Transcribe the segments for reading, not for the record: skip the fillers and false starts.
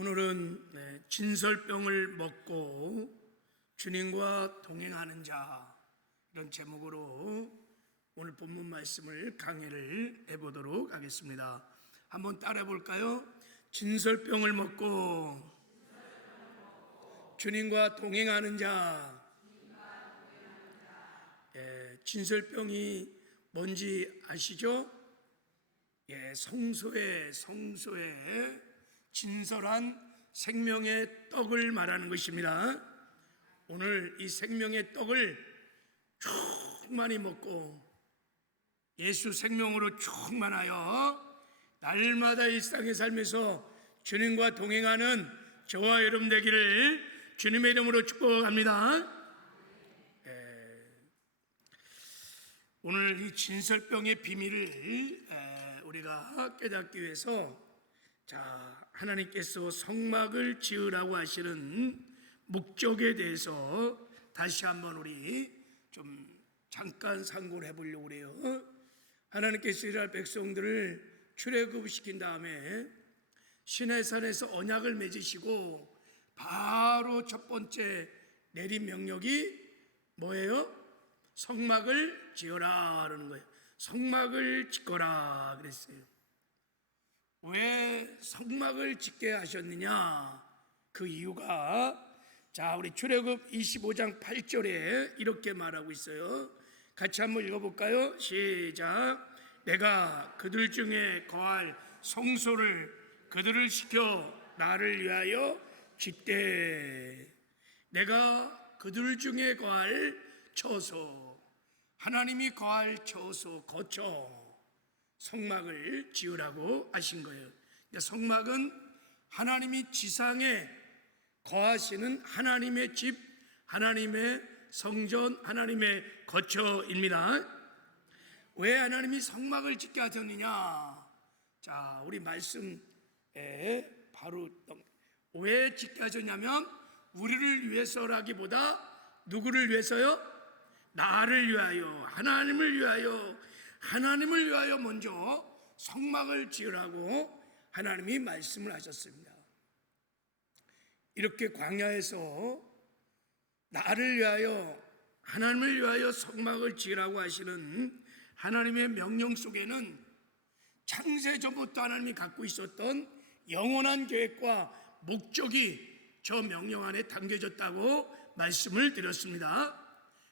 오늘은 진설병을 먹고 주님과 동행하는 자, 이런 제목으로 오늘 본문 말씀을 강의를 해보도록 하겠습니다. 한번 따라해 볼까요? 진설병을 먹고 주님과 동행하는 자. 진설병이 뭔지 아시죠? 성소에 진설한 생명의 떡을 말하는 것입니다. 오늘 이 생명의 떡을 충만히 먹고 예수 생명으로 충만하여 날마다 일상의 삶에서 주님과 동행하는 저와 여러분 되기를 주님의 이름으로 축복합니다. 오늘 이 진설병의 비밀을 우리가 깨닫기 위해서 하나님께서 성막을 지으라고 하시는 목적에 대해서 다시 한번 우리 좀 잠깐 상고를 해보려고 그래요. 하나님께서 이스라엘 백성들을 출애굽시킨 다음에 시내산에서 언약을 맺으시고 바로 첫 번째 내린 명령이 뭐예요? 성막을 지어라 그러는 거예요. 성막을 짓거라 그랬어요. 왜 성막을 짓게 하셨느냐? 그 이유가 우리 출애굽 25장 8절에 이렇게 말하고 있어요. 같이 한번 읽어볼까요? 시작. 내가 그들 중에 거할 성소를 그들을 시켜 나를 위하여 짓되. 내가 그들 중에 거할 처소, 하나님이 거할 처소, 거처, 성막을 지으라고 하신 거예요. 성막은 하나님이 지상에 거하시는 하나님의 집, 하나님의 성전, 하나님의 거처입니다. 왜 하나님이 성막을 짓게 하셨느냐? 우리 말씀에 바로 왜 짓게 하셨냐면 우리를 위해서라기보다 누구를 위해서요? 나를 위하여, 하나님을 위하여 먼저 성막을 지으라고 하나님이 말씀을 하셨습니다. 이렇게 광야에서 나를 위하여, 하나님을 위하여 성막을 지으라고 하시는 하나님의 명령 속에는 창세전부터 하나님이 갖고 있었던 영원한 계획과 목적이 저 명령 안에 담겨졌다고 말씀을 드렸습니다.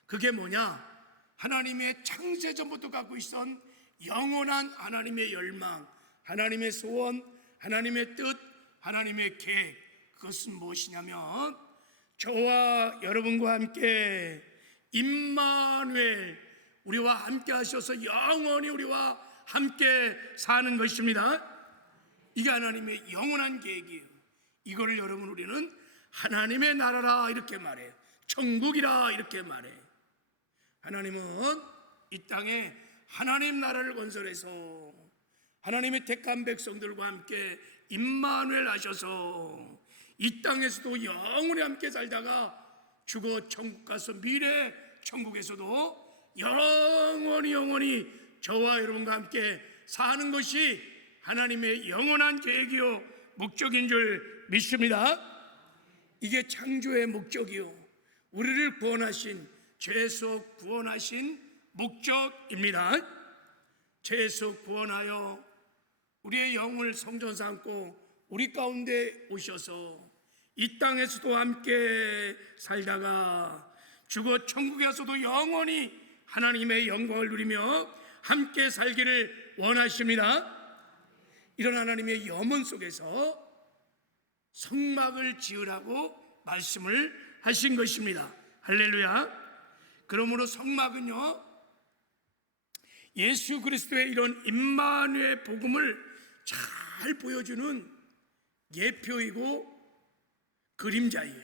그게 뭐냐? 하나님의 창세전부터 갖고 있었던 영원한 하나님의 열망, 하나님의 소원, 하나님의 뜻, 하나님의 계획. 그것은 무엇이냐면 저와 여러분과 함께 임마누엘, 우리와 함께 하셔서 영원히 우리와 함께 사는 것입니다. 이게 하나님의 영원한 계획이에요. 이거를 여러분 우리는 하나님의 나라라 이렇게 말해요. 천국이라 이렇게 말해요. 하나님은 이 땅에 하나님 나라를 건설해서 하나님의 택한 백성들과 함께 임마누엘 하셔서 이 땅에서도 영원히 함께 살다가 죽어 천국 가서 미래 천국에서도 영원히 저와 여러분과 함께 사는 것이 하나님의 영원한 계획이요 목적인 줄 믿습니다. 이게 창조의 목적이요 우리를 구원하신, 죄에서 구원하신 목적입니다. 죄에서 구원하여 우리의 영을 성전 삼고 우리 가운데 오셔서 이 땅에서도 함께 살다가 죽어 천국에서도 영원히 하나님의 영광을 누리며 함께 살기를 원하십니다. 이런 하나님의 염원 속에서 성막을 지으라고 말씀을 하신 것입니다. 할렐루야. 그러므로 성막은요 예수 그리스도의 이런 임마누엘 복음을 잘 보여주는 예표이고 그림자예요.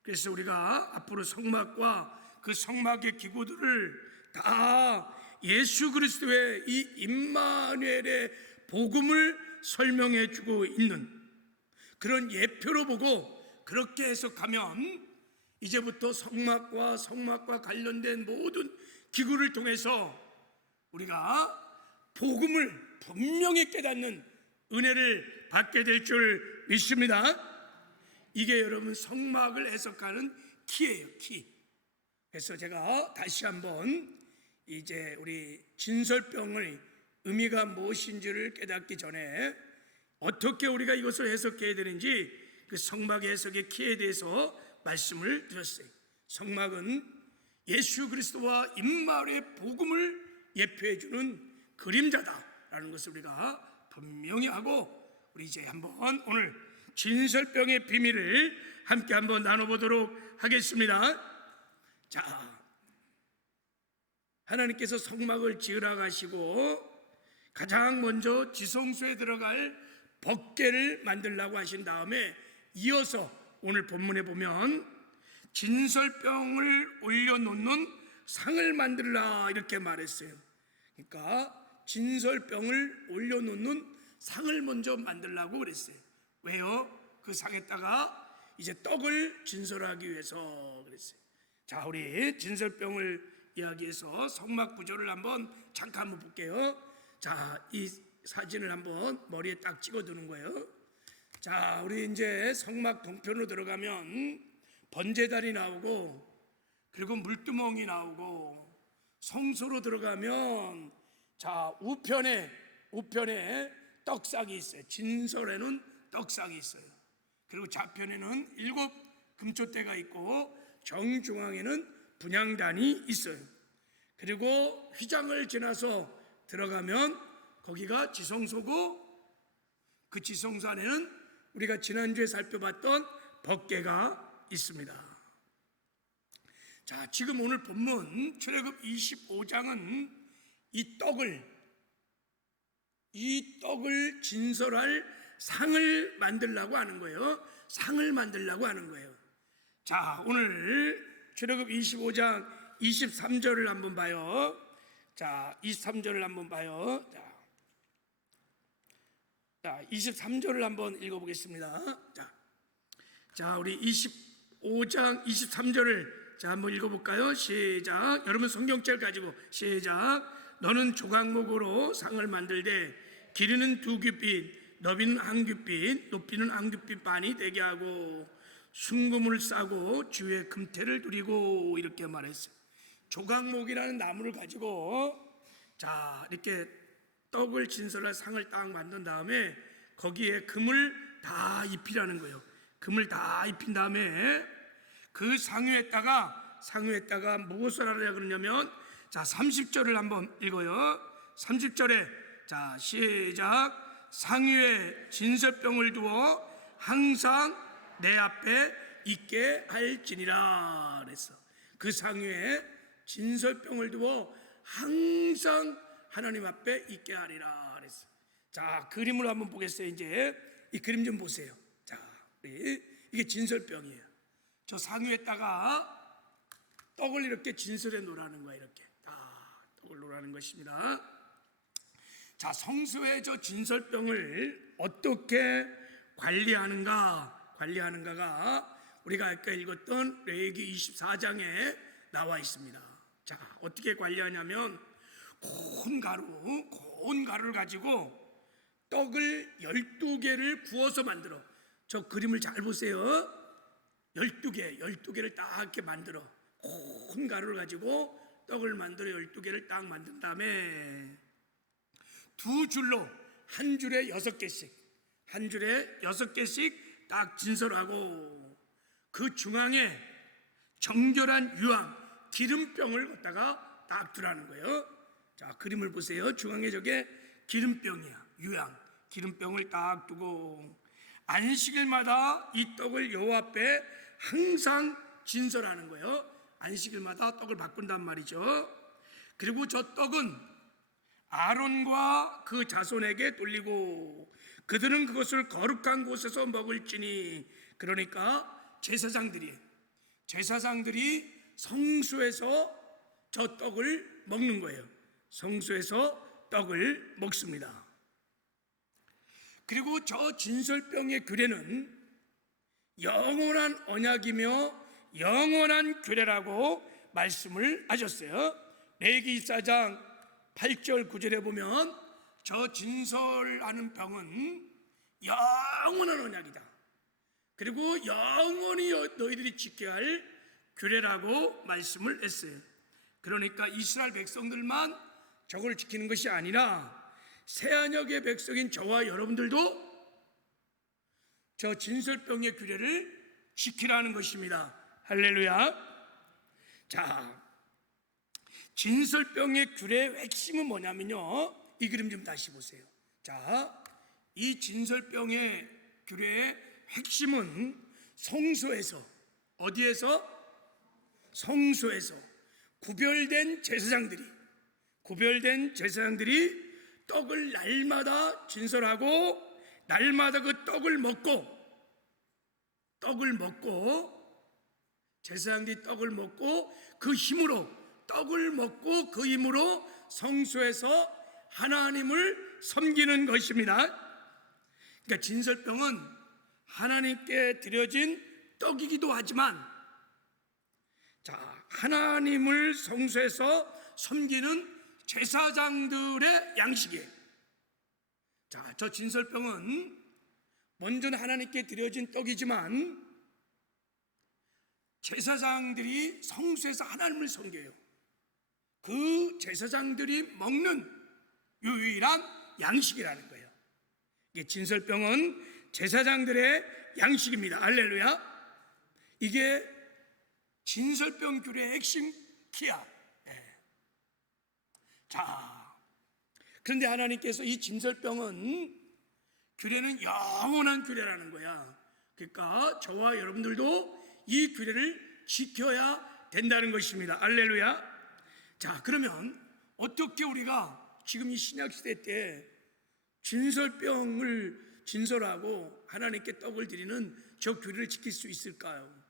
그래서 우리가 앞으로 성막과 그 성막의 기구들을 다 예수 그리스도의 이 임마누엘의 복음을 설명해 주고 있는 그런 예표로 보고 그렇게 해석하면 이제부터 성막과 관련된 모든 기구를 통해서 우리가 복음을 분명히 깨닫는 은혜를 받게 될 줄 믿습니다. 이게 여러분 성막을 해석하는 키예요, 키. 그래서 제가 다시 한번 이제 우리 진설병의 의미가 무엇인지를 깨닫기 전에 어떻게 우리가 이것을 해석해야 되는지 그 성막 해석의 키에 대해서 말씀을 드렸어요. 성막은 예수 그리스도와 임마누엘의 복음을 예표해 주는 그림자다라는 것을 우리가 분명히 하고, 우리 이제 한번 오늘 진설병의 비밀을 함께 한번 나눠보도록 하겠습니다. 자, 하나님께서 성막을 지으라 하시고 가장 먼저 지성소에 들어갈 법궤를 만들라고 하신 다음에 이어서 오늘 본문에 보면 진설병을 올려놓는 상을 만들라 이렇게 말했어요. 그러니까 진설병을 올려놓는 상을 먼저 만들라고 그랬어요. 왜요? 그 상에다가 이제 떡을 진설하기 위해서 그랬어요. 자, 우리 진설병을 이야기해서 성막 구조를 한번 잠깐 한번 볼게요. 자, 이 사진을 한번 머리에 딱 찍어두는 거예요. 자, 우리 이제 성막 동편으로 들어가면 번제단이 나오고, 그리고 물두멍이 나오고, 성소로 들어가면 자 우편에 떡상이 있어요. 진설에는 떡상이 있어요. 그리고 좌편에는 7 금초대가 있고 정중앙에는 분향단이 있어요. 그리고 휘장을 지나서 들어가면 거기가 지성소고, 그 지성소 안에는 우리가 지난주에 살펴봤던 법궤가 있습니다. 자, 지금 오늘 본문 출애굽 25장은 이 떡을 진설할 상을 만들려고 하는 거예요. 상을 만들려고 하는 거예요. 자, 오늘 출애굽 25장 23절을 한번 봐요. 자, 23절을 한번 봐요. 자, 23절을 한번 읽어보겠습니다. 자, 우리 25장 23절을 자, 한번 읽어볼까요? 시작. 여러분 성경책 가지고 시작. 너는 조각목으로 상을 만들되 길이는 2규빗, 너비는 1규빗, 높이는 1규빗 반이 되게 하고 순금을 싸고 주위에 금태를 두리고 이렇게 말했어요. 조각목이라는 나무를 가지고 자 이렇게 떡을 진설할 상을 딱 만든 다음에 거기에 금을 다 입히라는 거예요. 금을 다 입힌 다음에 그 상위에다가 무엇을 하려고 그러냐면 자 30절을 한번 읽어요. 30절에 자 시작. 상 위에 진설병을 두어 항상 내 앞에 있게 할지니라 그랬어. 그 상 위에 진설병을 두어 항상 하나님 앞에 있게 하리라 그랬어. 자 그림으로 한번 보겠어요. 이제 이 그림 좀 보세요. 자 이게 진설병이에요. 저 상 위에다가 떡을 이렇게 진설해 놓으라는 거야. 이렇게 다 떡을 놓으라는 것입니다. 자 성소의 저 진설병을 어떻게 관리하는가가 우리가 아까 읽었던 레위기 24장에 나와 있습니다. 자 어떻게 관리하냐면 고운 가루를 가지고 떡을 12개를 구워서 만들어. 저 그림을 잘 보세요. 12개를 딱 이렇게 만들어. 고운 가루를 가지고 떡을 만들어 12개를 딱 만든 다음에 두 줄로 한 줄에 6개씩 딱 진설하고 그 중앙에 정결한 유황 기름병을 갖다가 딱 두라는 거예요. 자 그림을 보세요. 중앙에 저게 기름병이야. 유황 기름병을 딱 두고 안식일마다 이 떡을 여호와 앞에 항상 진설하는 거예요. 안식일마다 떡을 바꾼단 말이죠. 그리고 저 떡은 아론과 그 자손에게 돌리고 그들은 그것을 거룩한 곳에서 먹을지니. 그러니까 제사장들이 성소에서 저 떡을 먹는 거예요. 성소에서 떡을 먹습니다. 그리고 저 진설병의 규례는 영원한 언약이며 영원한 규례라고 말씀을 하셨어요. 레위기 24장 8절 9절에 보면 저 진설하는 병은 영원한 언약이다. 그리고 영원히 너희들이 지켜야 할 규례라고 말씀을 했어요. 그러니까 이스라엘 백성들만 저걸 지키는 것이 아니라 새언약의 백성인 저와 여러분들도 저 진설병의 규례를 지키라는 것입니다. 할렐루야. 자, 진설병의 규례의 핵심은 뭐냐면요, 이 그림 좀 다시 보세요. 자, 이 진설병의 규례의 핵심은 성소에서, 어디에서? 성소에서 구별된 제사장들이 떡을 날마다 진설하고 날마다 그 떡을 먹고 제사장들이 떡을 먹고 그 힘으로 성소에서 하나님을 섬기는 것입니다. 그러니까 진설병은 하나님께 드려진 떡이기도 하지만, 자, 하나님을 성소에서 섬기는 제사장들의 양식이에요. 자, 저 진설병은 먼저는 하나님께 드려진 떡이지만 제사장들이 성소에서 하나님을 섬겨요. 그 제사장들이 먹는 유일한 양식이라는 거예요. 이게 진설병은 제사장들의 양식입니다. 할렐루야. 이게 진설병 규례의 핵심 키야. 자, 그런데 하나님께서 이 진설병은 규례는 영원한 규례라는 거야. 그러니까 저와 여러분들도 이 규례를 지켜야 된다는 것입니다. 할렐루야. 자, 그러면 어떻게 우리가 지금 이 신약시대 때 진설병을 진설하고 하나님께 떡을 드리는 저 규례를 지킬 수 있을까요?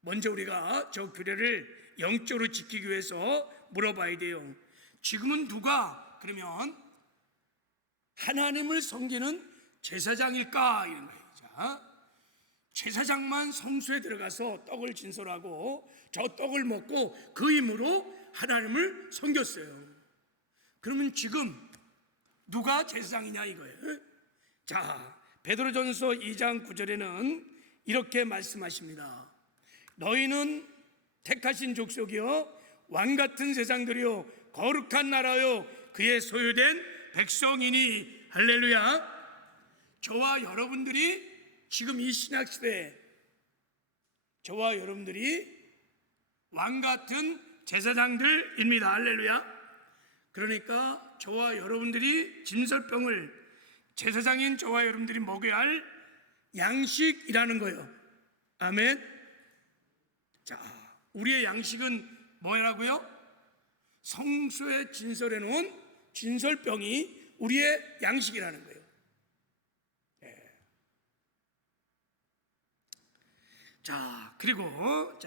먼저 우리가 저 규례를 영적으로 지키기 위해서 물어봐야 돼요. 지금은 누가 그러면 하나님을 섬기는 제사장일까? 이런 거예요. 자, 제사장만 성소에 들어가서 떡을 진설하고 저 떡을 먹고 그 힘으로 하나님을 섬겼어요. 그러면 지금 누가 제사장이냐 이거예요. 자, 베드로전서 2장 9절에는 이렇게 말씀하십니다. 너희는 택하신 족속이요 왕같은 제사장들이요 거룩한 나라요 그의 소유된 백성이니. 할렐루야. 저와 여러분들이 지금 이 신약시대에 저와 여러분들이 왕같은 제사장들입니다. 할렐루야. 그러니까 저와 여러분들이 진설병을 제사장인 저와 여러분들이 먹어야 할 양식이라는 거예요. 아멘. 자, 우리의 양식은 뭐라고요? 성소에 진설해 놓은 진설병이 우리의 양식이라는 거예요. 자, 그리고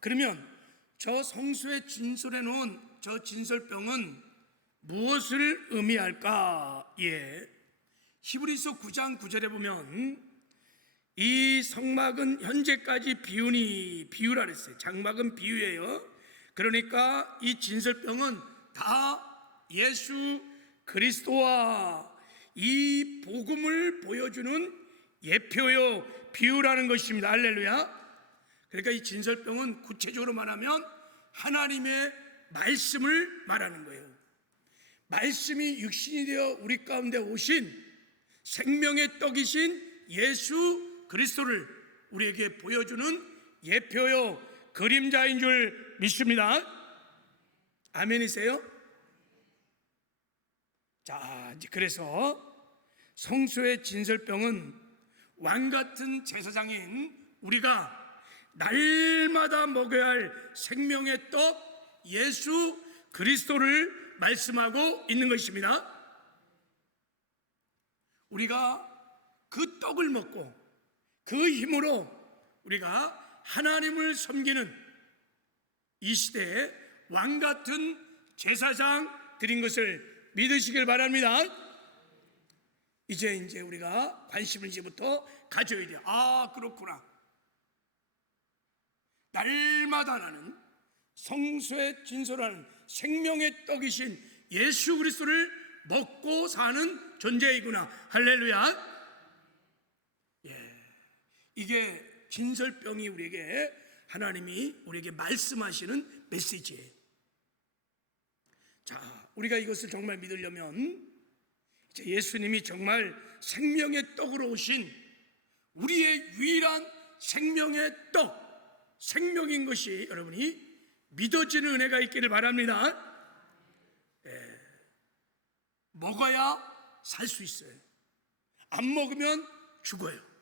그러면 저 성소에 진설해 놓은 저 진설병은 무엇을 의미할까? 히브리서 9장 9절에 보면 이 성막은 현재까지 비유라 그랬어요. 장막은 비유예요. 그러니까 이 진설병은 다 예수 그리스도와 이 복음을 보여주는 예표요 비유라는 것입니다. 할렐루야. 그러니까 이 진설병은 구체적으로 말하면 하나님의 말씀을 말하는 거예요. 말씀이 육신이 되어 우리 가운데 오신 생명의 떡이신 예수 그리스도를 우리에게 보여주는 예표요 그림자인 줄 믿습니다. 아멘이세요? 자, 이제 그래서 성소의 진설병은 왕같은 제사장인 우리가 날마다 먹어야 할 생명의 떡 예수 그리스도를 말씀하고 있는 것입니다. 우리가 그 떡을 먹고 그 힘으로 우리가 하나님을 섬기는 이 시대에 왕같은 제사장들인 것을 믿으시길 바랍니다. 이제 우리가 관심을 이제부터 가져야 돼요. 아, 그렇구나. 날마다 나는 성소에 진설하는 생명의 떡이신 예수 그리스도를 먹고 사는 존재이구나. 할렐루야. 이게 진설병이 우리에게 하나님이 우리에게 말씀하시는 메시지예요. 자, 우리가 이것을 정말 믿으려면 이제 예수님이 정말 생명의 떡으로 오신 우리의 유일한 생명의 떡, 생명인 것이 여러분이 믿어지는 은혜가 있기를 바랍니다. 먹어야 살 수 있어요. 안 먹으면 죽어요.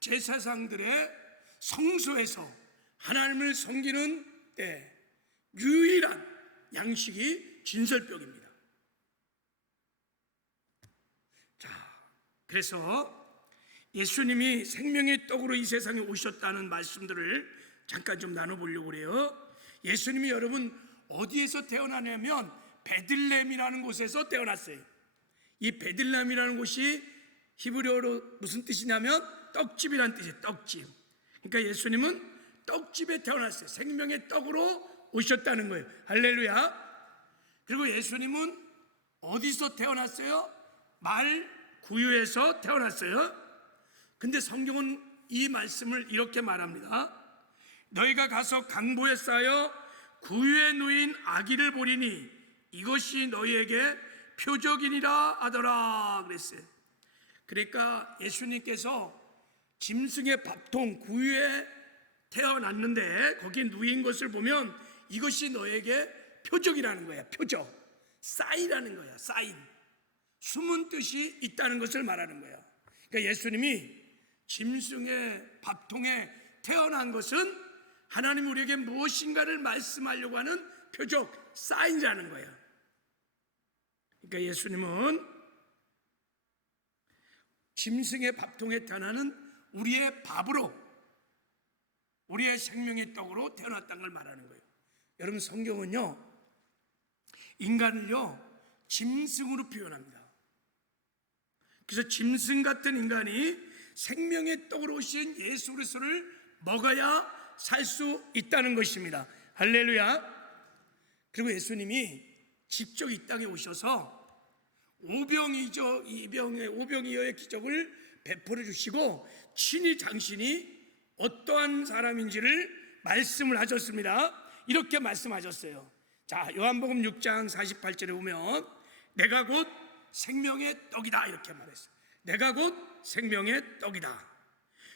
제사장들의 성소에서 하나님을 섬기는 때 유일한 양식이 진설병입니다. 자, 그래서 예수님이 생명의 떡으로 이 세상에 오셨다는 말씀들을 잠깐 좀 나눠보려고 그래요. 예수님이 여러분 어디에서 태어나냐면 베들레헴이라는 곳에서 태어났어요. 이 베들레헴이라는 곳이 히브리어로 무슨 뜻이냐면 떡집이라는 뜻이에요. 떡집. 그러니까 예수님은 떡집에 태어났어요. 생명의 떡으로 오셨다는 거예요. 할렐루야. 그리고 예수님은 어디서 태어났어요? 말 구유에서 태어났어요. 근데 성경은 이 말씀을 이렇게 말합니다. 너희가 가서 강보에 쌓여 구유에 누인 아기를 보리니 이것이 너희에게 표적이니라 하더라 그랬어요. 그러니까 예수님께서 짐승의 밥통 구유에 태어났는데 거기에 누인 것을 보면 이것이 너에게 표적이라는 거야. 표적, 사인이라는 거야. 사인, 숨은 뜻이 있다는 것을 말하는 거야. 그러니까 예수님이 짐승의 밥통에 태어난 것은 하나님 우리에게 무엇인가를 말씀하려고 하는 표적, 사인이라는 거야. 그러니까 예수님은 짐승의 밥통에 태어나는 우리의 밥으로, 우리의 생명의 떡으로 태어났다는 걸 말하는 거예요. 여러분 성경은요 인간을요 짐승으로 표현합니다. 그래서 짐승 같은 인간이 생명의 떡으로 오신 예수 그리스도를 먹어야 살 수 있다는 것입니다. 할렐루야. 그리고 예수님이 직접 이 땅에 오셔서 오병이어의 기적을 베풀어 주시고 친히 당신이 어떠한 사람인지를 말씀을 하셨습니다. 이렇게 말씀하셨어요. 자, 요한복음 6장 48절에 보면 내가 곧 생명의 떡이다 이렇게 말했어요. 내가 곧 생명의 떡이다.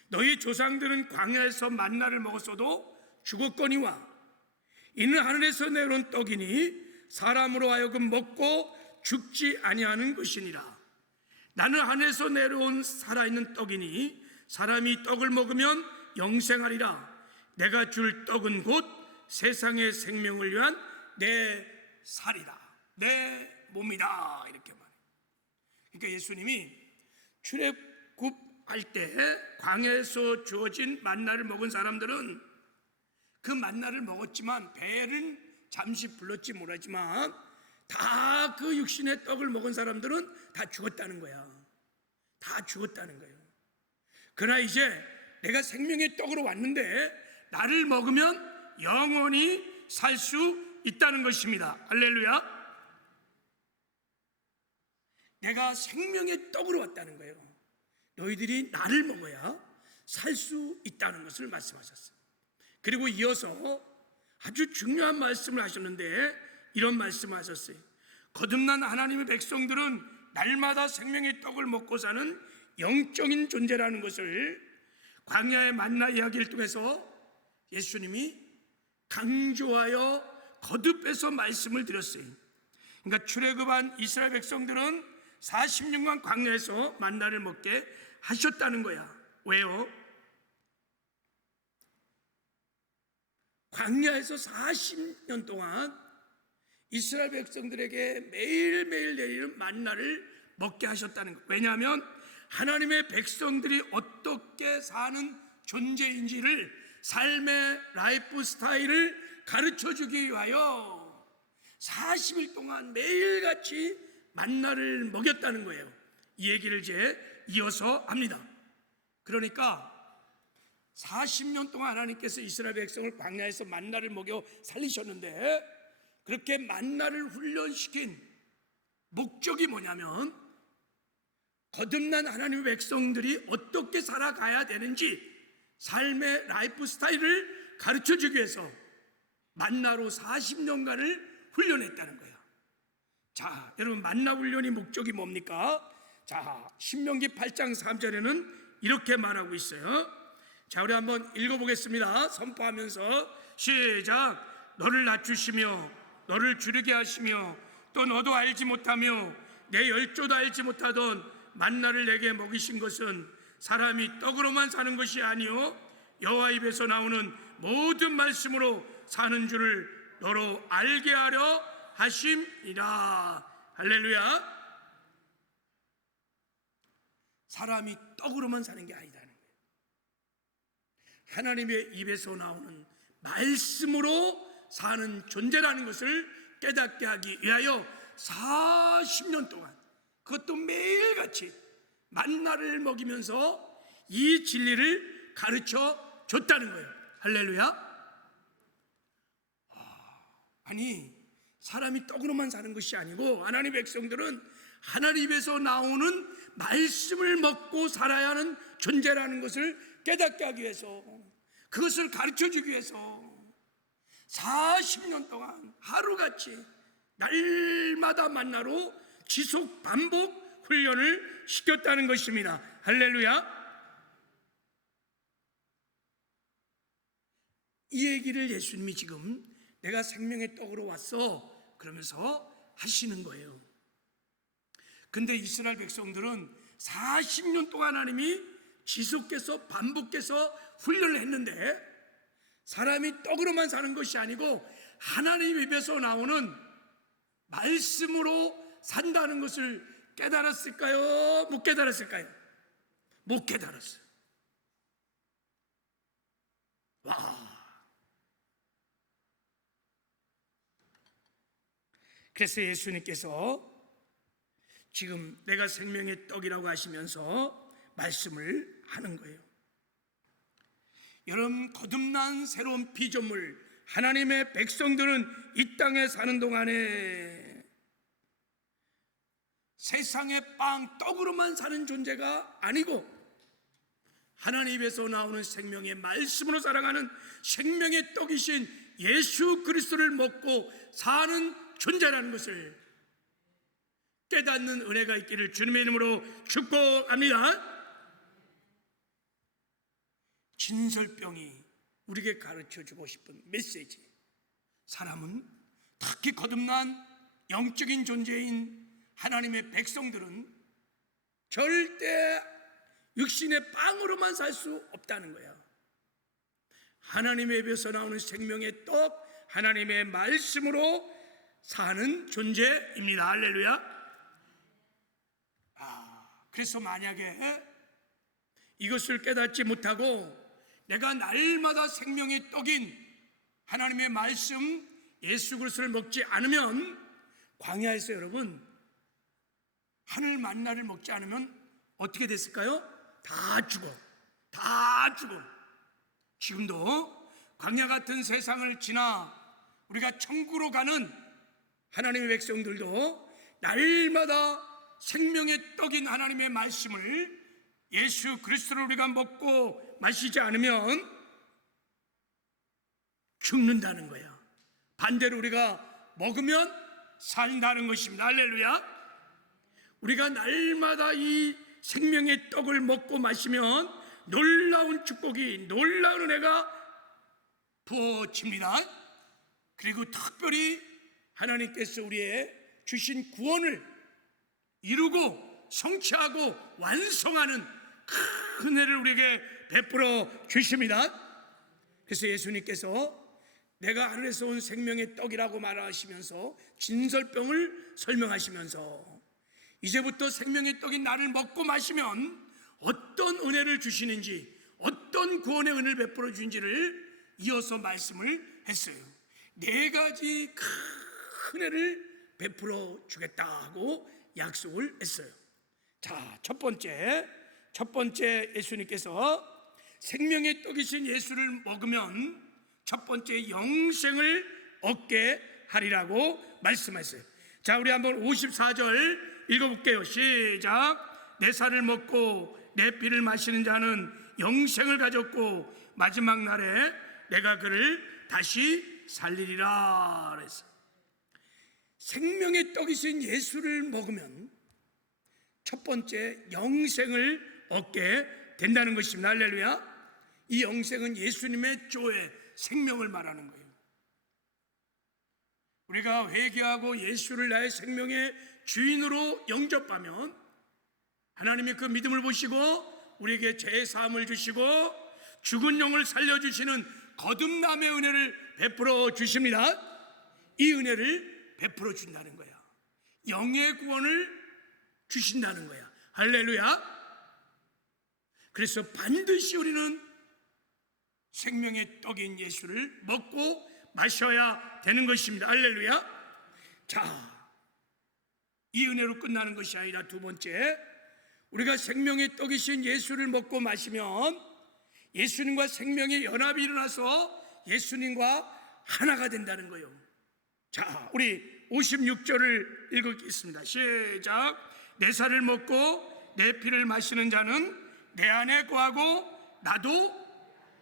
너희 조상들은 광야에서 만나를 먹었어도 죽었거니와 이는 하늘에서 내려온 떡이니 사람으로 하여금 먹고 죽지 아니하는 것이니라. 나는 하늘에서 내려온 살아있는 떡이니 사람이 떡을 먹으면 영생하리라. 내가 줄 떡은 곧 세상의 생명을 위한 내 살이다, 내 몸이다 이렇게 말해요. 그러니까 예수님이 출애굽할 때 광야에서 주어진 만나를 먹은 사람들은 그 만나를 먹었지만 배를 잠시 불렀지 못하지만 다 그 육신의 떡을 먹은 사람들은 다 죽었다는 거야. 다 죽었다는 거예요. 그러나 이제 내가 생명의 떡으로 왔는데 나를 먹으면 영원히 살 수 있다는 것입니다. 할렐루야. 내가 생명의 떡으로 왔다는 거예요. 너희들이 나를 먹어야 살 수 있다는 것을 말씀하셨어요. 그리고 이어서 아주 중요한 말씀을 하셨는데 이런 말씀을 하셨어요. 거듭난 하나님의 백성들은 날마다 생명의 떡을 먹고 사는 영적인 존재라는 것을 광야의 만나 이야기를 통해서 예수님이 강조하여 거듭해서 말씀을 드렸어요. 그러니까 출애굽한 이스라엘 백성들은 40년간 광야에서 만나를 먹게 하셨다는 거야. 왜요? 광야에서 40년 동안 이스라엘 백성들에게 매일매일 내리는 만나를 먹게 하셨다는 거예요. 왜냐하면 하나님의 백성들이 어떻게 사는 존재인지를 삶의 라이프 스타일을 가르쳐주기 위하여 40일 동안 매일같이 만나를 먹였다는 거예요. 이 얘기를 이제 이어서 합니다. 그러니까 40년 동안 하나님께서 이스라엘 백성을 광야에서 만나를 먹여 살리셨는데 그렇게 만나를 훈련시킨 목적이 뭐냐면 거듭난 하나님의 백성들이 어떻게 살아가야 되는지 삶의 라이프 스타일을 가르쳐주기 위해서 만나로 40년간을 훈련했다는 거예요. 자, 여러분, 만나 훈련이 목적이 뭡니까? 자, 신명기 8장 3절에는 이렇게 말하고 있어요. 자, 우리 한번 읽어보겠습니다. 선포하면서 시작. 너를 낮추시며 너를 주르게 하시며 또 너도 알지 못하며 내 열조도 알지 못하던 만나를 내게 먹이신 것은 사람이 떡으로만 사는 것이 아니요 여호와 입에서 나오는 모든 말씀으로 사는 줄을 너로 알게 하려 하심이라. 할렐루야. 사람이 떡으로만 사는 게 아니다는 거예요. 하나님의 입에서 나오는 말씀으로 사는 존재라는 것을 깨닫게 하기 위하여 40년 동안, 그것도 매일같이 만나를 먹이면서 이 진리를 가르쳐 줬다는 거예요. 할렐루야. 아니, 사람이 떡으로만 사는 것이 아니고 하나님의 백성들은 하나님 입에서 나오는 말씀을 먹고 살아야 하는 존재라는 것을 깨닫게 하기 위해서, 그것을 가르쳐 주기 위해서 40년 동안 하루같이 날마다 만나로 지속 반복 훈련을 시켰다는 것입니다. 할렐루야. 이 얘기를 예수님이 지금 내가 생명의 떡으로 왔어 그러면서 하시는 거예요. 근데 이스라엘 백성들은 40년 동안 하나님이 지속해서 반복해서 훈련을 했는데 사람이 떡으로만 사는 것이 아니고 하나님 입에서 나오는 말씀으로 산다는 것을 깨달았을까요? 못 깨달았을까요? 못 깨달았어요. 와. 그래서 예수님께서 지금 내가 생명의 떡이라고 하시면서 말씀을 하는 거예요. 여러분, 거듭난 새로운 피조물 하나님의 백성들은 이 땅에 사는 동안에 세상의 빵, 떡으로만 사는 존재가 아니고 하나님 입에서 나오는 생명의 말씀으로 살아가는 생명의 떡이신 예수 그리스도를 먹고 사는 존재라는 것을 깨닫는 은혜가 있기를 주님의 이름으로 축복합니다. 진설병이 우리에게 가르쳐주고 싶은 메시지, 사람은 특히 거듭난 영적인 존재인 하나님의 백성들은 절대 육신의 빵으로만 살 수 없다는 거야. 하나님의 입에서 나오는 생명의 떡, 하나님의 말씀으로 사는 존재입니다. 할렐루야. 그래서 만약에 이것을 깨닫지 못하고 내가 날마다 생명의 떡인 하나님의 말씀 예수 그리스도를 먹지 않으면, 광야에서 여러분 하늘 만나를 먹지 않으면 어떻게 됐을까요? 다 죽어. 지금도 광야 같은 세상을 지나 우리가 천국으로 가는 하나님의 백성들도 날마다 생명의 떡인 하나님의 말씀을 예수 그리스도를 우리가 먹고 마시지 않으면 죽는다는 거야. 반대로 우리가 먹으면 산다는 것입니다. 할렐루야. 우리가 날마다 이 생명의 떡을 먹고 마시면 놀라운 축복이, 놀라운 은혜가 부어집니다. 그리고 특별히 하나님께서 우리의 주신 구원을 이루고 성취하고 완성하는 큰 은혜를 우리에게 베풀어 주십니다. 그래서 예수님께서 내가 하늘에서 온 생명의 떡이라고 말하시면서 진설병을 설명하시면서 이제부터 생명의 떡인 나를 먹고 마시면 어떤 은혜를 주시는지, 어떤 구원의 은혜를 베풀어 주는지를 이어서 말씀을 했어요. 4가지 큰 은혜를 베풀어 주겠다고 약속을 했어요. 자, 첫 번째 예수님께서 생명의 떡이신 예수를 먹으면 첫 번째 영생을 얻게 하리라고 말씀하셨어요. 자, 우리 한번 54절 읽어볼게요. 시작. 내 살을 먹고 내 피를 마시는 자는 영생을 가졌고 마지막 날에 내가 그를 다시 살리리라 그랬어요. 생명의 떡이신 예수를 먹으면 첫 번째 영생을 얻게 된다는 것입니다. 할렐루야. 이 영생은 예수님의 조의 생명을 말하는 거예요. 우리가 회개하고 예수를 나의 생명의 주인으로 영접하면 하나님이 그 믿음을 보시고 우리에게 죄의 사함을 주시고 죽은 영을 살려주시는 거듭남의 은혜를 베풀어 주십니다. 이 은혜를 베풀어 준다는 거야. 영의 구원을 주신다는 거야. 할렐루야. 그래서 반드시 우리는 생명의 떡인 예수를 먹고 마셔야 되는 것입니다. 할렐루야. 자, 이 은혜로 끝나는 것이 아니라 두 번째, 우리가 생명의 떡이신 예수를 먹고 마시면 예수님과 생명의 연합이 일어나서 예수님과 하나가 된다는 거예요. 자, 우리 56절을 읽겠습니다. 시작. 내 살을 먹고 내 피를 마시는 자는 내 안에 거하고 나도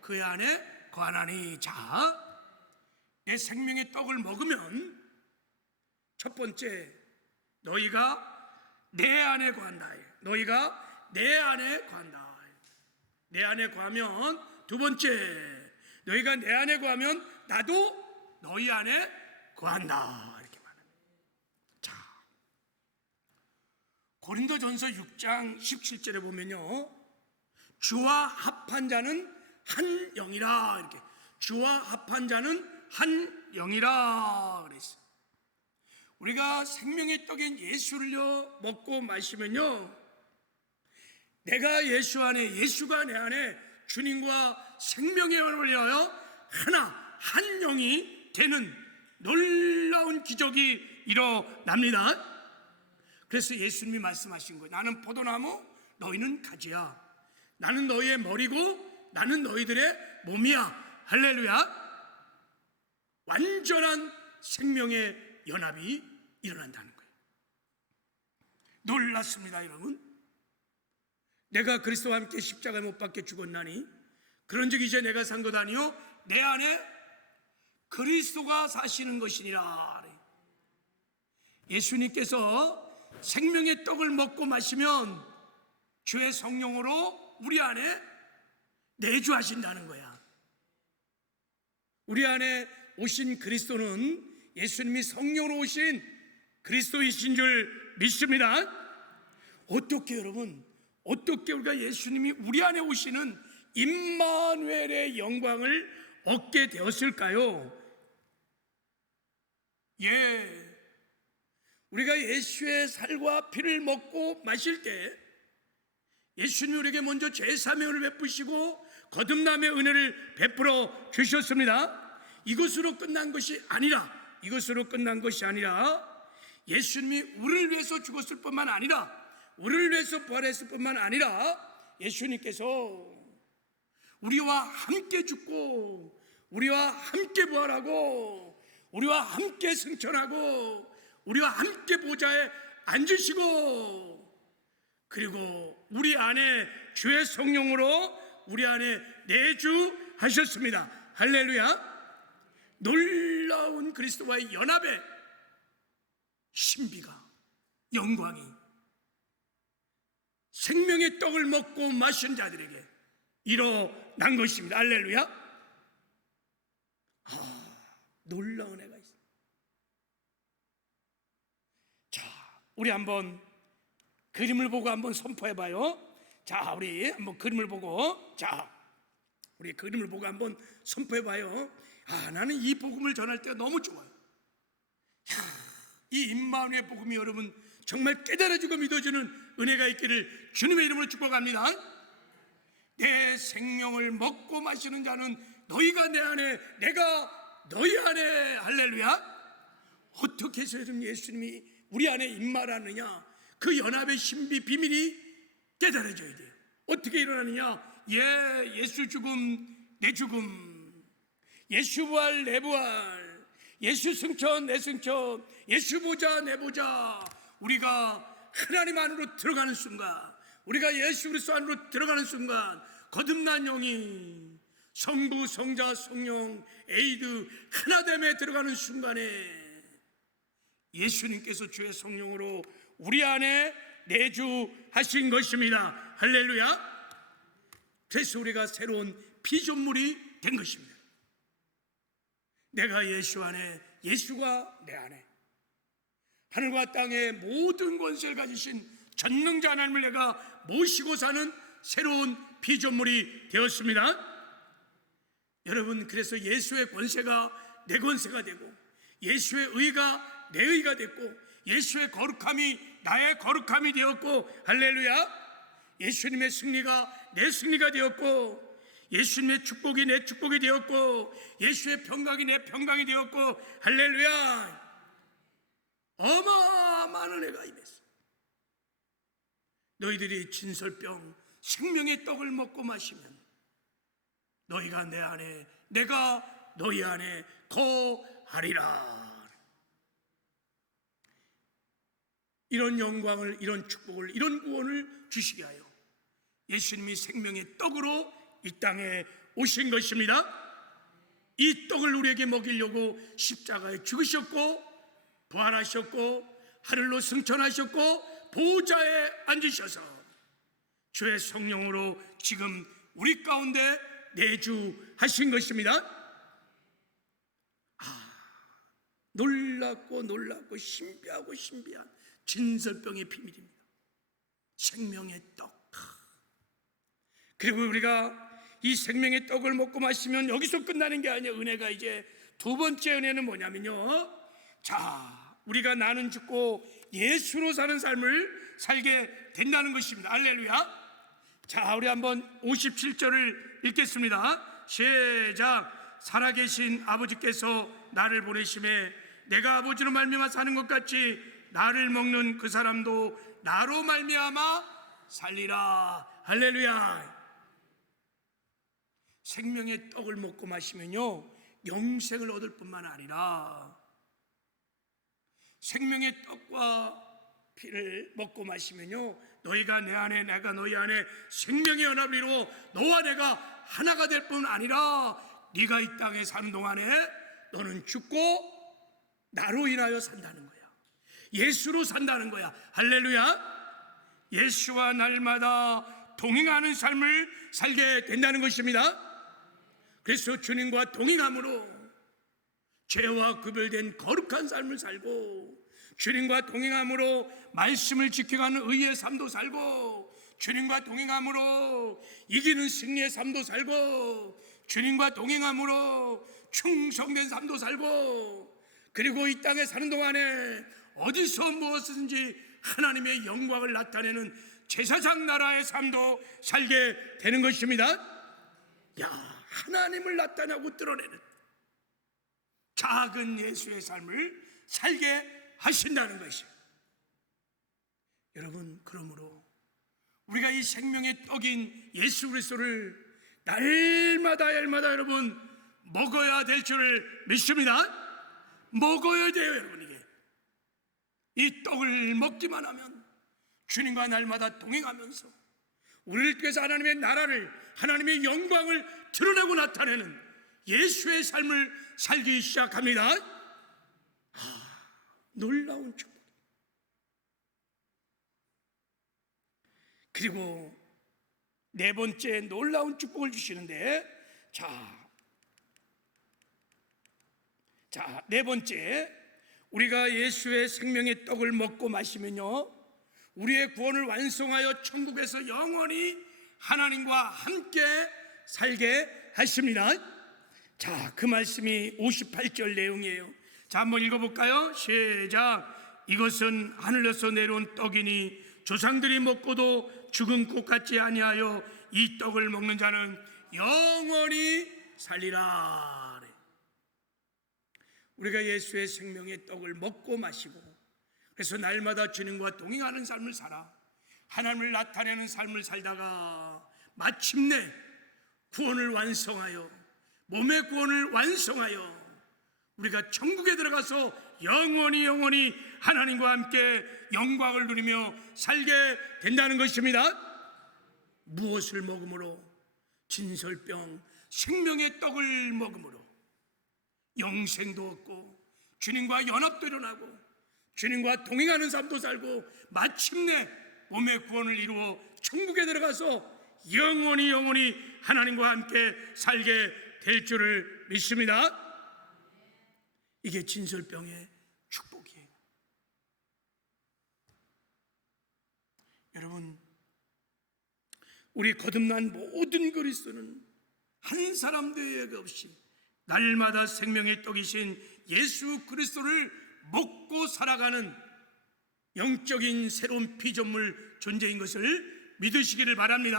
그 안에 거하나니. 자, 내 생명의 떡을 먹으면 첫 번째, 너희가 내 안에 거한다. 너희가 내 안에 거한다. 내 안에 거하면 두 번째, 너희가 내 안에 거하면 나도 너희 안에 거한다. 이렇게 말합니다. 자, 고린도전서 6장 17절에 보면요, 주와 합한 자는 한 영이라. 이렇게 주와 합한 자는 한 영이라 그랬어요. 우리가 생명의 떡인 예수를요 먹고 마시면요, 내가 예수 안에, 예수가 내 안에 주님과 생명의 연합을 위하여 하나, 한 영이 되는 놀라운 기적이 일어납니다. 그래서 예수님이 말씀하신 거예요. 나는 포도나무, 너희는 가지야. 나는 너희의 머리고 나는 너희들의 몸이야. 할렐루야. 완전한 생명의 연합이 일어난다는 거예요. 놀랐습니다, 여러분. 내가 그리스도와 함께 십자가에 못 박혀 죽었나니 그런즉 이제 내가 산 것 아니요 내 안에 그리스도가 사시는 것이니라. 예수님께서 생명의 떡을 먹고 마시면 주의 성령으로 우리 안에 내주하신다는 거야. 우리 안에 오신 그리스도는 예수님이 성령으로 오신 그리스도이신 줄 믿습니다. 어떻게 여러분, 어떻게 우리가 예수님이 우리 안에 오시는 임마누엘의 영광을 얻게 되었을까요? 우리가 예수의 살과 피를 먹고 마실 때 예수님이 우리에게 먼저 죄사함의 은혜를 베푸시고 거듭남의 은혜를 베풀어 주셨습니다. 이것으로 끝난 것이 아니라 예수님이 우리를 위해서 죽었을 뿐만 아니라 우리를 위해서 부활했을 뿐만 아니라 예수님께서 우리와 함께 죽고 우리와 함께 부활하고 우리와 함께 승천하고 우리와 함께 보좌에 앉으시고 그리고 우리 안에 주의 성령으로 우리 안에 내주하셨습니다. 할렐루야. 놀라운 그리스도와의 연합의 신비가, 영광이 생명의 떡을 먹고 마신 자들에게 일어난 것입니다. 할렐루야. 놀라운 애가 있습니다. 자, 우리 한번 그림을 보고 한번 선포해봐요. 자, 우리 한번 그림을 보고, 우리 그림을 보고 한번 선포해봐요. 나는 이 복음을 전할 때가 너무 좋아요. 이 임마누엘 복음이 여러분 정말 깨달아지고 믿어지는 은혜가 있기를 주님의 이름으로 축복합니다. 내 생명을 먹고 마시는 자는 너희가 내 안에, 내가 너희 안에. 할렐루야. 어떻게 해서 여러분 예수님이 우리 안에 임마라느냐, 그 연합의 신비 비밀이 깨달아져야 돼요. 어떻게 일어나느냐? 예수 죽음 내 죽음, 예수 부활 내 부활, 예수 승천 내 승천, 예수 보자 내 보자, 우리가 하나님 안으로 들어가는 순간, 우리가 예수 그리스도 안으로 들어가는 순간 거듭난 영이 성부 성자 성령 에이드 하나됨에 들어가는 순간에 예수님께서 주의 성령으로 우리 안에 내주하신 것입니다. 할렐루야. 그래서 우리가 새로운 피조물이 된 것입니다. 내가 예수 안에, 예수가 내 안에, 하늘과 땅의 모든 권세를 가지신 전능자 하나님을 내가 모시고 사는 새로운 피조물이 되었습니다. 여러분, 그래서 예수의 권세가 내 권세가 되고, 예수의 의가 내 의가 됐고, 예수의 거룩함이 나의 거룩함이 되었고, 할렐루야. 예수님의 승리가 내 승리가 되었고, 예수님의 축복이 내 축복이 되었고, 예수의 평강이 내 평강이 되었고, 할렐루야. 어마어마한 은혜가 임했어. 너희들이 진설병 생명의 떡을 먹고 마시면 너희가 내 안에, 내가 너희 안에 거하리라. 이런 영광을, 이런 축복을, 이런 구원을 주시게 하여 예수님이 생명의 떡으로 이 땅에 오신 것입니다. 이 떡을 우리에게 먹이려고 십자가에 죽으셨고, 부활하셨고, 하늘로 승천하셨고, 보좌에 앉으셔서 주의 성령으로 지금 우리 가운데 내주하신 것입니다. 놀랍고 놀랍고 신비하고 신비한 진설병의 비밀입니다. 생명의 떡. 그리고 우리가 이 생명의 떡을 먹고 마시면 여기서 끝나는 게 아니에요. 은혜가 이제 두 번째 은혜는 뭐냐면요, 자, 우리가 나는 죽고 예수로 사는 삶을 살게 된다는 것입니다. 할렐루야. 자, 우리 한번 57절을 읽겠습니다. 시작. 살아계신 아버지께서 나를 보내심에 내가 아버지로 말미암아 사는 것 같이 나를 먹는 그 사람도 나로 말미암아 살리라. 할렐루야. 생명의 떡을 먹고 마시면요, 영생을 얻을 뿐만 아니라 생명의 떡과 피를 먹고 마시면요, 너희가 내 안에, 내가 너희 안에 생명의 연합을 이루어 너와 내가 하나가 될 뿐 아니라 네가 이 땅에 사는 동안에 너는 죽고 나로 인하여 산다는 거야. 예수로 산다는 거야. 할렐루야. 예수와 날마다 동행하는 삶을 살게 된다는 것입니다. 그래서 주님과 동행함으로 죄와 구별된 거룩한 삶을 살고, 주님과 동행함으로 말씀을 지켜가는 의의 삶도 살고, 주님과 동행함으로 이기는 승리의 삶도 살고, 주님과 동행함으로 충성된 삶도 살고, 그리고 이 땅에 사는 동안에 어디서 무엇이든지 하나님의 영광을 나타내는 제사장 나라의 삶도 살게 되는 것입니다. 야, 하나님을 나타내고 드러내는 작은 예수의 삶을 살게 하신다는 것이에요. 여러분, 그러므로 우리가 이 생명의 떡인 예수 그리스도를 날마다 여러분 먹어야 될 줄을 믿습니다. 먹어야 돼요, 여러분. 이게 이 떡을 먹기만 하면 주님과 날마다 동행하면서 우리를 통해서 하나님의 나라를, 하나님의 영광을 드러내고 나타내는 예수의 삶을 살기 시작합니다. 놀라운 축복. 그리고 네 번째 놀라운 축복을 주시는데, 자, 네 번째, 우리가 예수의 생명의 떡을 먹고 마시면요, 우리의 구원을 완성하여 천국에서 영원히 하나님과 함께 살게 하십니다. 자, 그 말씀이 58절 내용이에요. 자, 한번 읽어볼까요? 시작. 이것은 하늘에서 내려온 떡이니 조상들이 먹고도 죽은 것 같지 아니하여 이 떡을 먹는 자는 영원히 살리라. 우리가 예수의 생명의 떡을 먹고 마시고, 그래서 날마다 주님과 동행하는 삶을 살아 하나님을 나타내는 삶을 살다가 마침내 구원을 완성하여, 몸의 구원을 완성하여 우리가 천국에 들어가서 영원히 하나님과 함께 영광을 누리며 살게 된다는 것입니다. 무엇을 먹음으로? 진설병 생명의 떡을 먹음으로 영생도 얻고 주님과 연합도 일어나고 주님과 동행하는 삶도 살고 마침내 몸의 구원을 이루어 천국에 들어가서 영원히 하나님과 함께 살게 될 줄을 믿습니다. 이게 진설병의 축복이에요. 여러분, 우리 거듭난 모든 그리스도는 한 사람도 예외 없이 날마다 생명의 떡이신 예수 그리스도를 먹고 살아가는 영적인 새로운 피조물 존재인 것을 믿으시기를 바랍니다.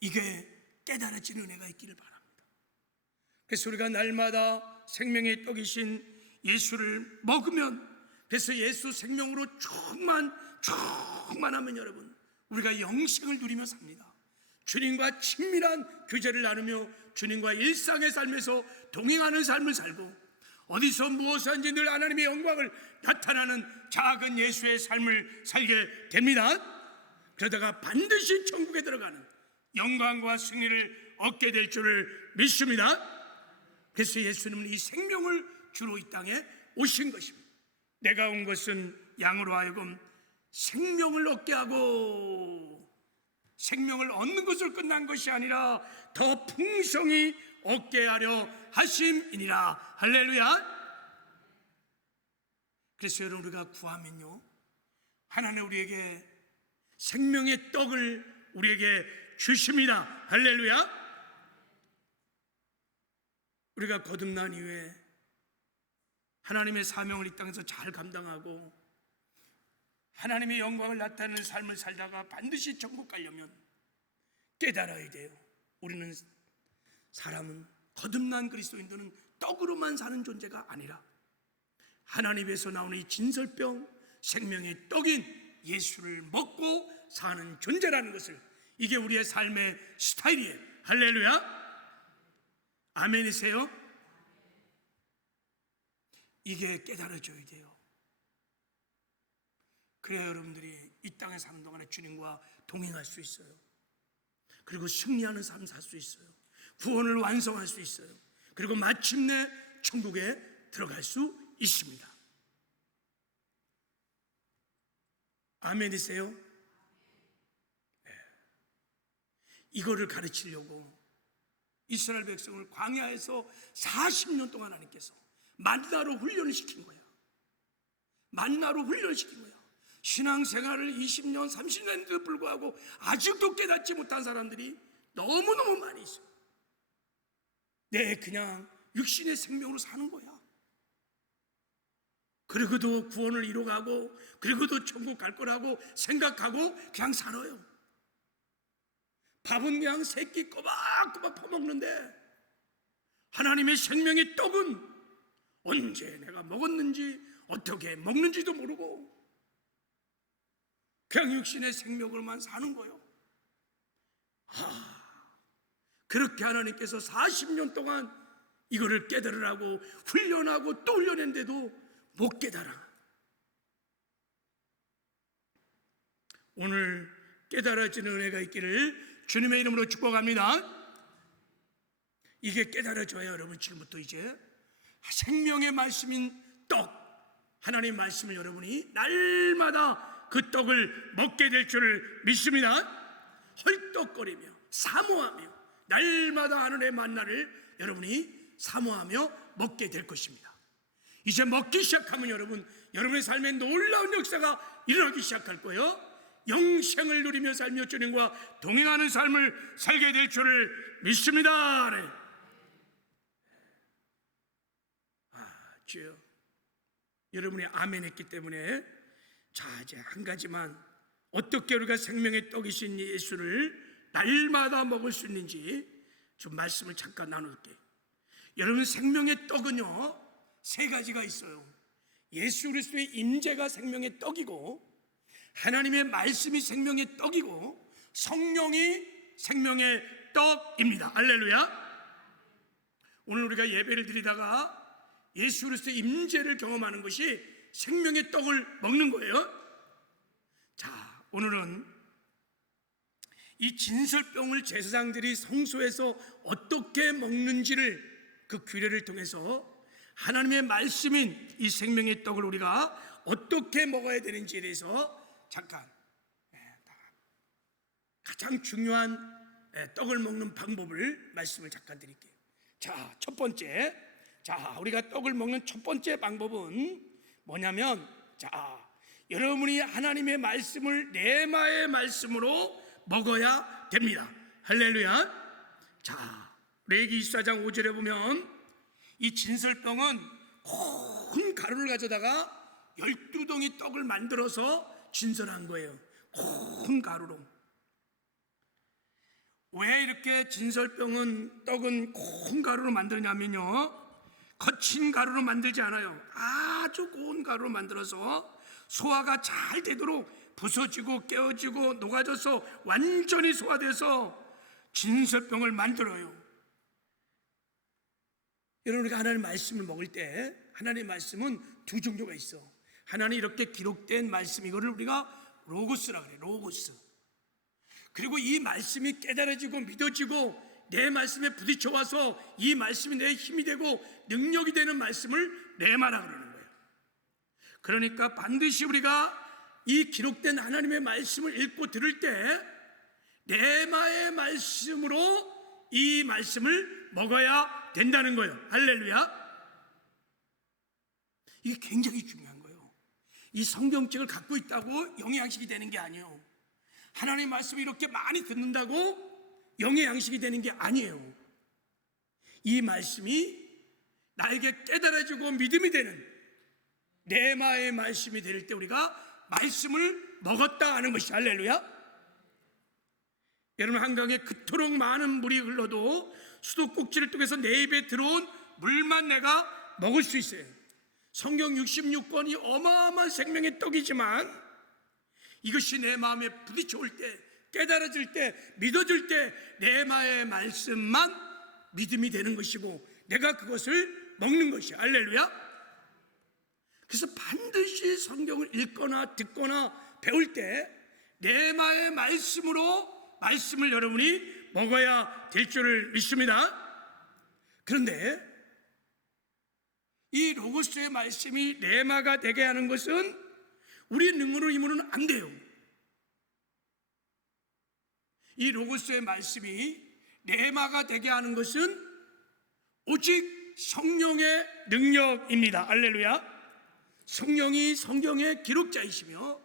이게 깨달아지는 은혜가 있기를 바랍니다. 그래서 우리가 날마다 생명의 떡이신 예수를 먹으면, 그래서 예수 생명으로 충만하면 여러분, 우리가 영생을 누리며 삽니다. 주님과 친밀한 교제를 나누며 주님과 일상의 삶에서 동행하는 삶을 살고, 어디서 무엇을 하는지 늘 하나님의 영광을 나타나는 작은 예수의 삶을 살게 됩니다. 그러다가 반드시 천국에 들어가는 영광과 승리를 얻게 될 줄을 믿습니다. 그래서 예수님은 이 생명을 주로 이 땅에 오신 것입니다. 내가 온 것은 양으로 하여금 생명을 얻게 하고, 생명을 얻는 것을 끝난 것이 아니라 더 풍성히 얻게 하려 하심이니라. 할렐루야. 그래서 여러분, 우리가 구하면요, 하나님 우리에게 생명의 떡을 우리에게 주십니다. 할렐루야. 우리가 거듭난 이후에 하나님의 사명을 이 땅에서 잘 감당하고 하나님의 영광을 나타내는 삶을 살다가 반드시 천국 가려면 깨달아야 돼요. 우리는, 사람은, 거듭난 그리스도인들은 떡으로만 사는 존재가 아니라 하나님에서 나오는 이 진설병 생명의 떡인 예수를 먹고 사는 존재라는 것을, 이게 우리의 삶의 스타일이에요. 할렐루야. 아멘이세요? 이게 깨달아져야 돼요. 그래야 여러분들이 이 땅에 사는 동안에 주님과 동행할 수 있어요. 그리고 승리하는 삶 살 수 있어요. 구원을 완성할 수 있어요. 그리고 마침내 천국에 들어갈 수 있습니다. 아멘이세요? 네. 이거를 가르치려고 이스라엘 백성을 광야에서 40년 동안 하나님께서 만나로 훈련을 시킨 거야. 만나로 훈련을 시킨 거야. 신앙생활을 20년, 30년 했는데도 불구하고 아직도 깨닫지 못한 사람들이 너무너무 많이 있어요. 그냥 육신의 생명으로 사는 거야. 그리고도 구원을 이뤄가고, 그리고도 천국 갈 거라고 생각하고 그냥 살아요. 밥은 그냥 새끼 꼬박꼬박 퍼먹는데 하나님의 생명의 떡은 언제 내가 먹었는지 어떻게 먹는지도 모르고 그냥 육신의 생명으로만 사는 거예요. 그렇게 하나님께서 40년 동안 이거를 깨달으라고 훈련하고 또 훈련했는데도 못 깨달아. 오늘 깨달아지는 은혜가 있기를 주님의 이름으로 축복합니다. 이게 깨달아져야 여러분 지금부터 이제 생명의 말씀인 떡, 하나님의 말씀을 여러분이 날마다 그 떡을 먹게 될 줄을 믿습니다. 헐떡거리며 사모하며 날마다 하늘의 만나를 여러분이 사모하며 먹게 될 것입니다. 이제 먹기 시작하면 여러분의 삶에 놀라운 역사가 일어나기 시작할 거예요. 영생을 누리며 살며 주님과 동행하는 삶을 살게 될 줄을 믿습니다. 네. 주여, 여러분이 아멘 했기 때문에, 자, 이제 한 가지만, 어떻게 우리가 생명의 떡이신 예수를 날마다 먹을 수 있는지 좀 말씀을 잠깐 나눌게요. 여러분, 생명의 떡은요 3가지가 있어요. 예수 그리스도의 임재가 생명의 떡이고, 하나님의 말씀이 생명의 떡이고, 성령이 생명의 떡입니다. 할렐루야. 오늘 우리가 예배를 드리다가 예수 그리스도의 임재를 경험하는 것이 생명의 떡을 먹는 거예요. 자, 오늘은 이 진설병을 제사장들이 성소에서 어떻게 먹는지를 그 규례를 통해서 하나님의 말씀인 이 생명의 떡을 우리가 어떻게 먹어야 되는지에 대해서 잠깐 가장 중요한 떡을 먹는 방법을 말씀을 잠깐 드릴게요. 자, 첫 번째, 우리가 떡을 먹는 첫 번째 방법은 뭐냐면, 여러분이 하나님의 말씀을 레마의 말씀으로 먹어야 됩니다. 할렐루야. 자, 레위기 24장 5절에 보면 이 진설병은 큰 가루를 가져다가 12덩이 떡을 만들어서 진설한 거예요. 큰 가루로. 왜 이렇게 진설병은 떡은 큰 가루로 만드냐면요, 거친 가루로 만들지 않아요. 아주 고운 가루로 만들어서 소화가 잘 되도록 부서지고 깨어지고 녹아져서 완전히 소화돼서 진설병을 만들어요. 여러분, 우리가 하나님의 말씀을 먹을 때 하나님의 말씀은 두 종류가 있어. 하나는 이렇게 기록된 말씀, 이거를 우리가 로고스라 그래. 로고스. 그리고 이 말씀이 깨달아지고 믿어지고 내 말씀에 부딪혀 와서 이 말씀이 내 힘이 되고 능력이 되는 말씀을 레마라 그러는 거예요. 그러니까 반드시 우리가 이 기록된 하나님의 말씀을 읽고 들을 때 레마의 말씀으로 이 말씀을 먹어야 된다는 거예요. 할렐루야. 이게 굉장히 중요한 거예요. 이 성경책을 갖고 있다고 영의 양식이 되는 게 아니에요. 하나님의 말씀을 이렇게 많이 듣는다고 영의 양식이 되는 게 아니에요. 이 말씀이 나에게 깨달아지고 믿음이 되는 레마의 말씀이 될 때 우리가 말씀을 먹었다 하는 것이 할렐루야. 여러분, 한강에 그토록 많은 물이 흘러도 수도꼭지를 통해서 내 입에 들어온 물만 내가 먹을 수 있어요. 성경 66권이 어마어마한 생명의 떡이지만 이것이 내 마음에 부딪혀올 때, 깨달아질 때, 믿어질 때 레마의 말씀만 믿음이 되는 것이고 내가 그것을 먹는 것이 할렐루야. 그래서 반드시 성경을 읽거나 듣거나 배울 때 레마의 말씀으로 말씀을 여러분이 먹어야 될 줄을 믿습니다. 그런데 이 로고스의 말씀이 레마가 되게 하는 것은 우리 능으로 힘으로는 안 돼요. 이 로고스의 말씀이 레마가 되게 하는 것은 오직 성령의 능력입니다. 할렐루야. 성령이 성경의 기록자이시며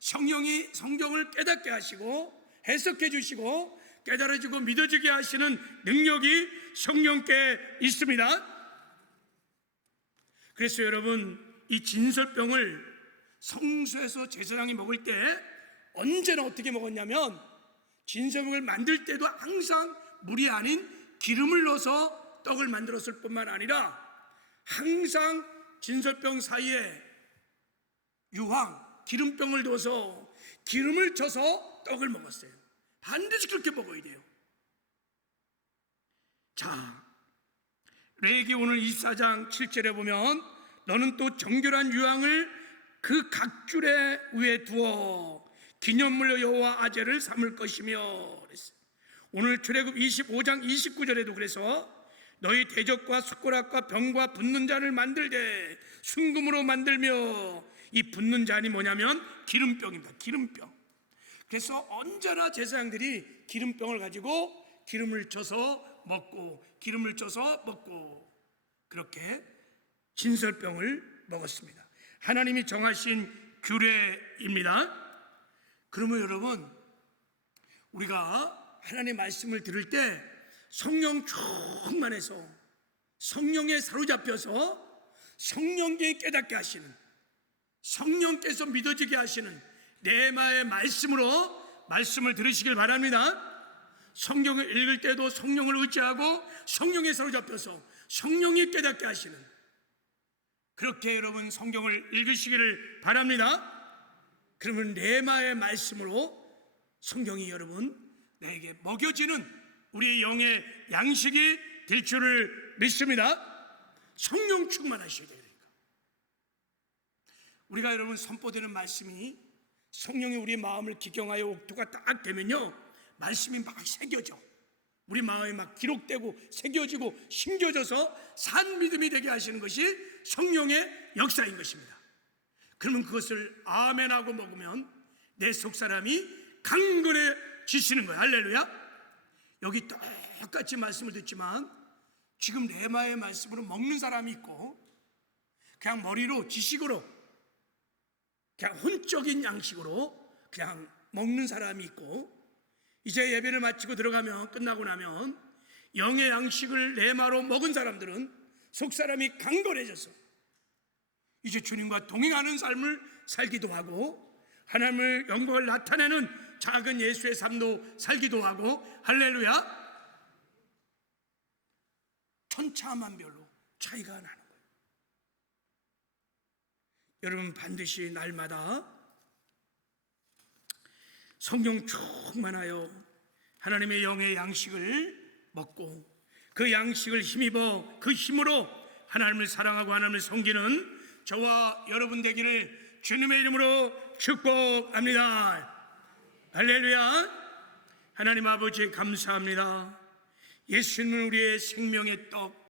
성령이 성경을 깨닫게 하시고 해석해 주시고 깨달아지고 믿어지게 하시는 능력이 성령께 있습니다. 그래서 여러분, 이 진설병을 성소에서 제사장이 먹을 때 언제나 어떻게 먹었냐면 진설병을 만들 때도 항상 물이 아닌 기름을 넣어서 떡을 만들었을 뿐만 아니라 항상 진설병 사이에 유황, 기름병을 넣어서 기름을 쳐서 떡을 먹었어요. 반드시 그렇게 먹어야 돼요. 자, 레위기 오늘 24장 7절에 보면 너는 또 정결한 유황을 그 각줄에 위에 두어 기념물로 여호와 아제를 삼을 것이며 그랬어요. 오늘 출애굽 25장 29절에도 그래서 너희 대적과 숟가락과 병과 붓는 잔을 만들되 순금으로 만들며, 이 붓는 잔이 뭐냐면 기름병입니다. 기름병. 그래서 언제나 제사장들이 기름병을 가지고 기름을 쳐서 먹고 기름을 쳐서 먹고 그렇게 진설병을 먹었습니다. 하나님이 정하신 규례입니다. 그러면 여러분, 우리가 하나님의 말씀을 들을 때 성령 충만해서 성령에 사로잡혀서 성령께 깨닫게 하시는, 성령께서 믿어지게 하시는 레마의 말씀으로 말씀을 들으시길 바랍니다. 성경을 읽을 때도 성령을 의지하고 성령에 사로잡혀서 성령이 깨닫게 하시는, 그렇게 여러분 성경을 읽으시기를 바랍니다. 그러면 레마의 말씀으로 성경이 여러분 나에게 먹여지는 우리의 영의 양식이 될 줄을 믿습니다. 성령 충만하셔야 돼요. 그러니까 우리가 여러분 선포되는 말씀이 성령이 우리 마음을 기경하여 옥토가 딱 되면요, 말씀이 막 새겨져. 우리 마음에 막 기록되고 새겨지고 심겨져서 산 믿음이 되게 하시는 것이 성령의 역사인 것입니다. 그러면 그것을 아멘하고 먹으면 내 속사람이 강건해지시는 거예요. 할렐루야. 여기 똑같이 말씀을 듣지만 지금 레마의 말씀으로 먹는 사람이 있고, 그냥 머리로 지식으로 그냥 혼적인 양식으로 그냥 먹는 사람이 있고, 이제 예배를 마치고 들어가면, 끝나고 나면 영의 양식을 레마로 먹은 사람들은 속사람이 강건해져서 이제 주님과 동행하는 삶을 살기도 하고, 하나님의 영광을 나타내는 작은 예수의 삶도 살기도 하고, 할렐루야. 천차만별로 차이가 나는 거예요. 여러분 반드시 날마다 성령 충만하여 하나님의 영의 양식을 먹고, 그 양식을 힘입어 그 힘으로 하나님을 사랑하고 하나님을 섬기는 저와 여러분 되기를 주님의 이름으로 축복합니다. 할렐루야. 하나님 아버지 감사합니다. 예수님은 우리의 생명의 떡,